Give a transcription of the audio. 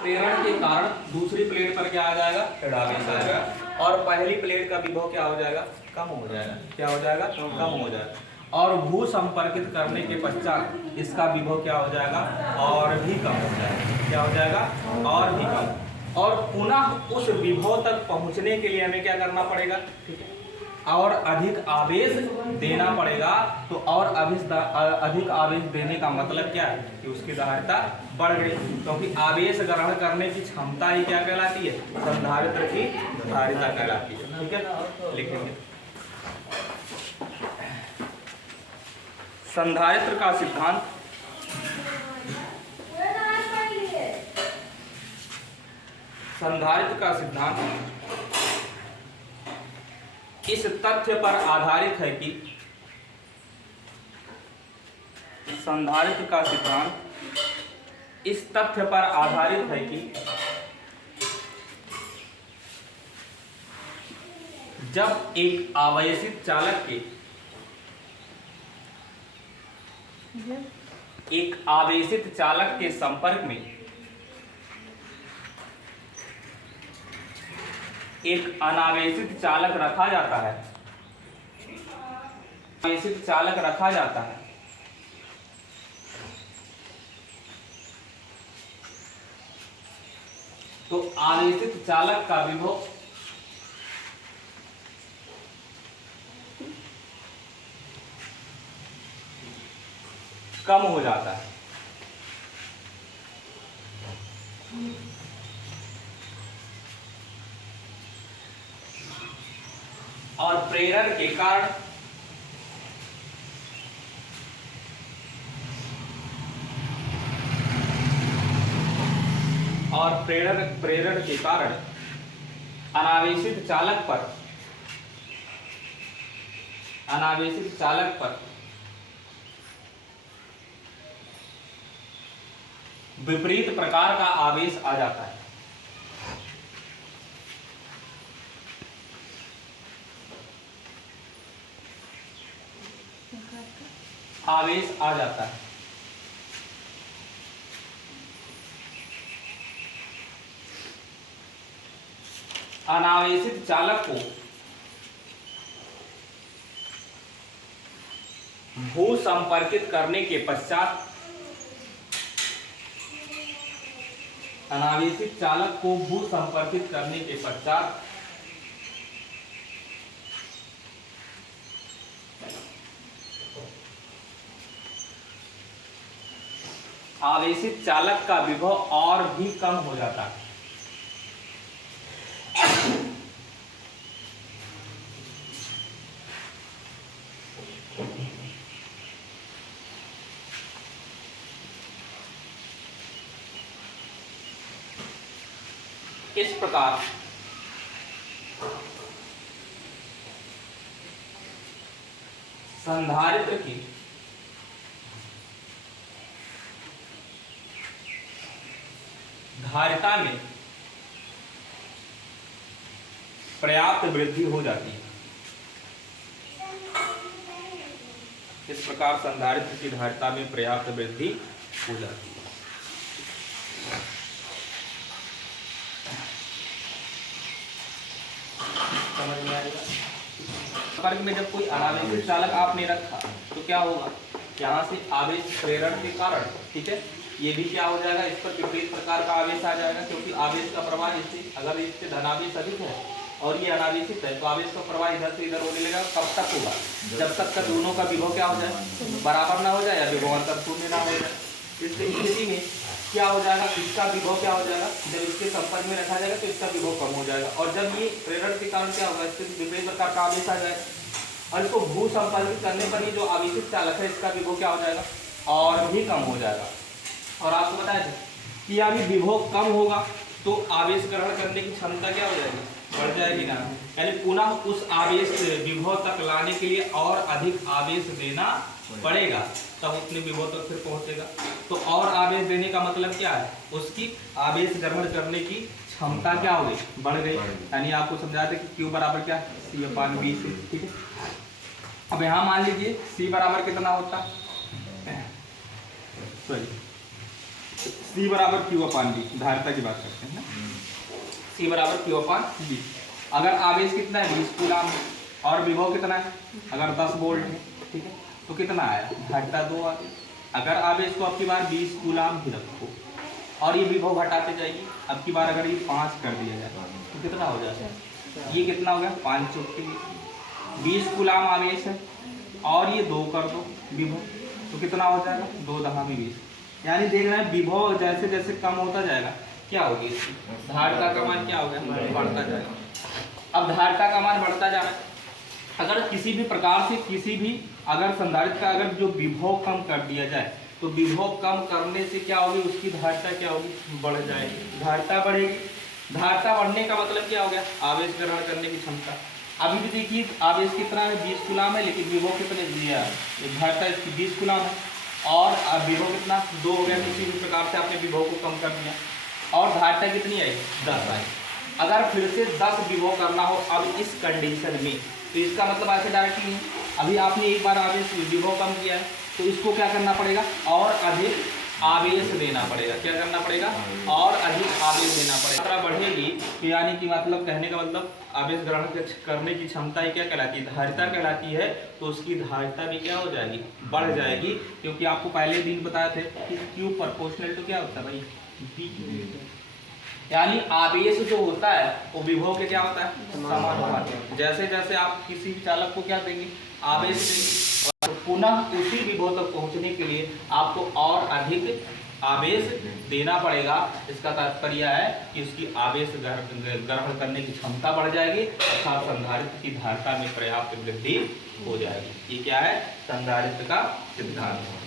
प्रेरण के कारण दूसरी प्लेट पर क्या आ जाएगा, आवेश आ जाएगा, और पहली प्लेट का विभव क्या हो जाएगा, कम हो जाएगा। क्या हो जाएगा, कम हो जाएगा। और भू संपर्कित करने के पश्चात इसका विभव क्या हो जाएगा, और भी कम हो जाएगा। क्या हो जाएगा, और भी कम। और पुनः उस विभव तक पहुंचने के लिए हमें क्या करना पड़ेगा, ठीक है, और अधिक आवेश देना पड़ेगा। तो और अधिक आवेश देने का मतलब क्या है कि उसकी धारिता बढ़ गई, क्योंकि आवेश ग्रहण करने की क्षमता ही क्या कहलाती है, संधारित्र की धारिता कहलाती है। ठीक है, लिखेंगे संधारित्र का सिद्धांत। संधारित्र का सिद्धांत इस तथ्य पर आधारित है कि संधारित्र का सिद्धांत इस तथ्य पर आधारित है कि जब एक आवेशित चालक के संपर्क में एक अनावेशित चालक रखा जाता है, आवेशित चालक रखा जाता है, तो आवेशित चालक का विभव कम हो जाता है। और प्रेरण के कारण अनावेशित चालक पर विपरीत प्रकार का आवेश आ जाता है। आवेश आ जाता है। अनावेशित चालक को भू संपर्कित करने के पश्चात अनावेशित चालक को भू संपर्कित करने के पश्चात आवेशित चालक का विभव और भी कम हो जाता है। इस प्रकार संधारित्र की धारिता में पर्याप्त वृद्धि हो जाती है। इस प्रकार संधारित्र की धारिता में पर्याप्त वृद्धि हो जाती है। समझ में आएगा। संपर्क में जब कोई अनावेशित चालक आपने रखा तो क्या होगा, यहाँ से आवेश प्रेरण के कारण, ठीक है, ये भी क्या हो जाएगा, इस पर विपरीत प्रकार का आवेश आ जाएगा, क्योंकि आवेश का प्रवाह इससे, अगर इससे धनावेश अधिक है और ये अनावेशित है तो आवेश का प्रवाह इधर से इधर होने लगेगा। कब तक होगा, जब तक का दोनों का विभव क्या हो जाए, बराबर ना हो जाए या विभवांतर शून्य ना हो जाए। इस स्थिति में क्या हो जाएगा, इसका विभव क्या हो जाएगा, जब इसके संपर्क में रखा जाएगा तो इसका विभव कम हो जाएगा, और जब ये प्रेरण के कारण क्या होगा, इसके विपरीत प्रकार का आवेश आ जाएगा, और इसको भू संपर्कित करने पर ही जो आवेशित चालक है इसका विभव क्या हो जाएगा, और भी कम हो जाएगा। और आपको बताया था कि यदि विभव कम होगा तो आवेश ग्रहण करने की क्षमता क्या हो जाएगी, बढ़ जाएगी ना, यानी पुनः उस आवेश विभव तक लाने के लिए और अधिक आवेश देना पड़ेगा, तब उतने विभव तक फिर पहुंचेगा। तो और आवेश देने का मतलब क्या है, उसकी आवेश ग्रहण करने की क्षमता क्या हो गई, बढ़ गई। यानी आपको समझाते कि Q बराबर क्या, C/V से, ठीक है। अब यहाँ मान लीजिए C बराबर कितना होता है, C बराबर Q अपान B, धारिता की बात करते हैं ना। C बराबर Q अपान B। अगर आवेश कितना है 20 कूलाम और विभव कितना है, अगर 10 वोल्ट है, ठीक है, तो कितना आया, धारिता 2 आ गई। अगर आवेश को अब की बार 20 कूलाम ही रखो और ये विभव घटाते जाएगी, अब की बार अगर ये 5 कर दिया जाए तो कितना हो जाता है, ये कितना हो गया 5 चौके 20 कूलाम आवेश है और ये 2 कर दो विभव, तो कितना हो जाएगा 2 दहा में 20। यानी देख रहे हैं विभव जैसे जैसे कम होता जाएगा क्या होगी, धारिता का मान क्या हो गया, बढ़ता जाएगा। अब धारिता का मान बढ़ता जा रहा है, अगर किसी भी प्रकार से किसी भी अगर संधारित्र का अगर जो विभव कम कर दिया जाए तो विभव कम करने से क्या होगी, उसकी धारिता क्या होगी, बढ़ जाएगी, धारिता बढ़ेगी। धारिता बढ़ने का मतलब क्या हो गया, आवेश ग्रहण करने की क्षमता। अभी भी देखिए आवेश कितना है 20 कूलाम है, लेकिन विभव कितने दिया है, धारिता इसकी 20 कूलाम है और अब विभव कितना 2 हो गया। किसी भी प्रकार से आपने विभव को कम कर दिया और धारिता कितनी आई 10 आई। अगर फिर से 10 विभव करना हो अब इस कंडीशन में, तो इसका मतलब ऐसे डायरेक्टली अभी आपने एक बार आवेश विभव कम किया है तो इसको क्या करना पड़ेगा, और अधिक आवेश देना पड़ेगा। क्या करना पड़ेगा, और अधिक आवेश देना पड़ेगा। मात्रा बढ़ेगी तो यानी कि मतलब कहने का मतलब आवेश ग्रहण करने की क्षमता ही क्या कहलाती है, धारिता कहलाती है। तो उसकी धारिता भी क्या हो जाएगी, बढ़ जाएगी, क्योंकि आपको पहले दिन बताए थे कि Q प्रोपोर्शनल तो क्या होता है भाई B, यानी आवेश जो होता है वो विभव के क्या होता है, समानुपाती है। जैसे जैसे आप किसी भी चालक को क्या देंगे, आवेश देंगे, और पुनः उसी विभव तक पहुंचने के लिए आपको और अधिक आवेश देना पड़ेगा। इसका तात्पर्य है कि उसकी आवेश ग्रहण करने की क्षमता बढ़ जाएगी, अर्थात संधारित्र की धारिता में पर्याप्त वृद्धि हो जाएगी। ये क्या है, संधारित्र का सिद्धांत।